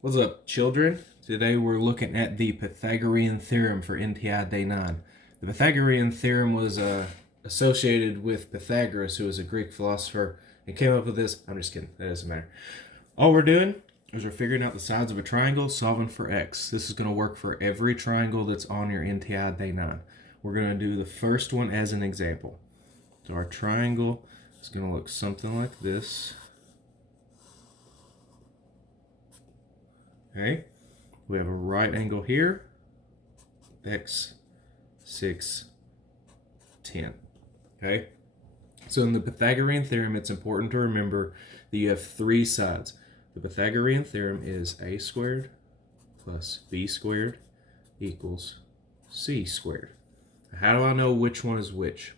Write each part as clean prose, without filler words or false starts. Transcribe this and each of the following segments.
What's up, children? Today we're looking at the Pythagorean theorem for NTI Day 9. The Pythagorean theorem was associated with Pythagoras, who was a Greek philosopher, and came up with this. I'm just kidding, that doesn't matter. All we're doing is we're figuring out the sides of a triangle, solving for x. This is going to work for every triangle that's on your NTI Day 9. We're going to do the first one as an example. So our triangle is going to look something like this. Okay, we have a right angle here, x, 6, 10. Okay, so in the Pythagorean theorem, it's important to remember that you have three sides. The Pythagorean theorem is a squared plus b squared equals c squared. How do I know which one is which?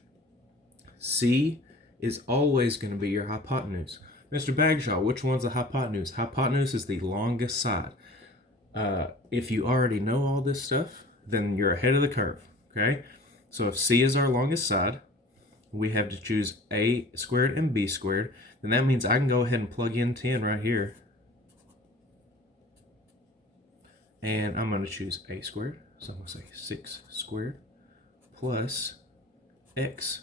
C is always going to be your hypotenuse. Mr. Bagshaw, which one's the hypotenuse? Hypotenuse is the longest side. If you already know all this stuff, then you're ahead of the curve, okay? So if C is our longest side, we have to choose A squared and B squared. Then that means I can go ahead and plug in 10 right here. And I'm going to choose A squared. So I'm going to say 6 squared plus X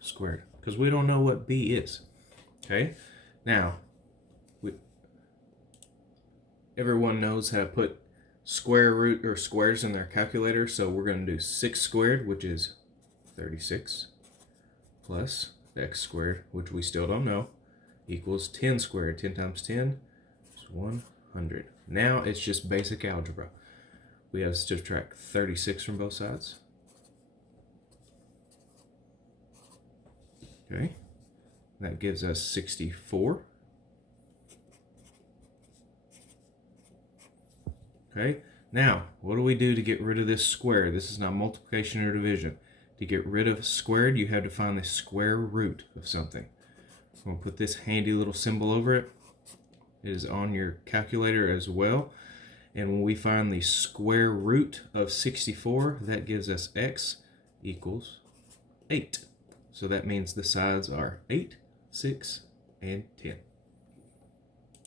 squared, because we don't know what B is, okay? Now, everyone knows how to put square root or squares in their calculator, so we're going to do 6 squared, which is 36, plus x squared, which we still don't know, equals 10 squared. 10 times 10 is 100. Now it's just basic algebra. We have to subtract 36 from both sides. Okay, that gives us 64. Okay, now what do we do to get rid of this square? This is not multiplication or division. To get rid of squared, you have to find the square root of something. I'm going to put this handy little symbol over it. It is on your calculator as well. And when we find the square root of 64, that gives us x equals 8. So that means the sides are 8, 6, and 10.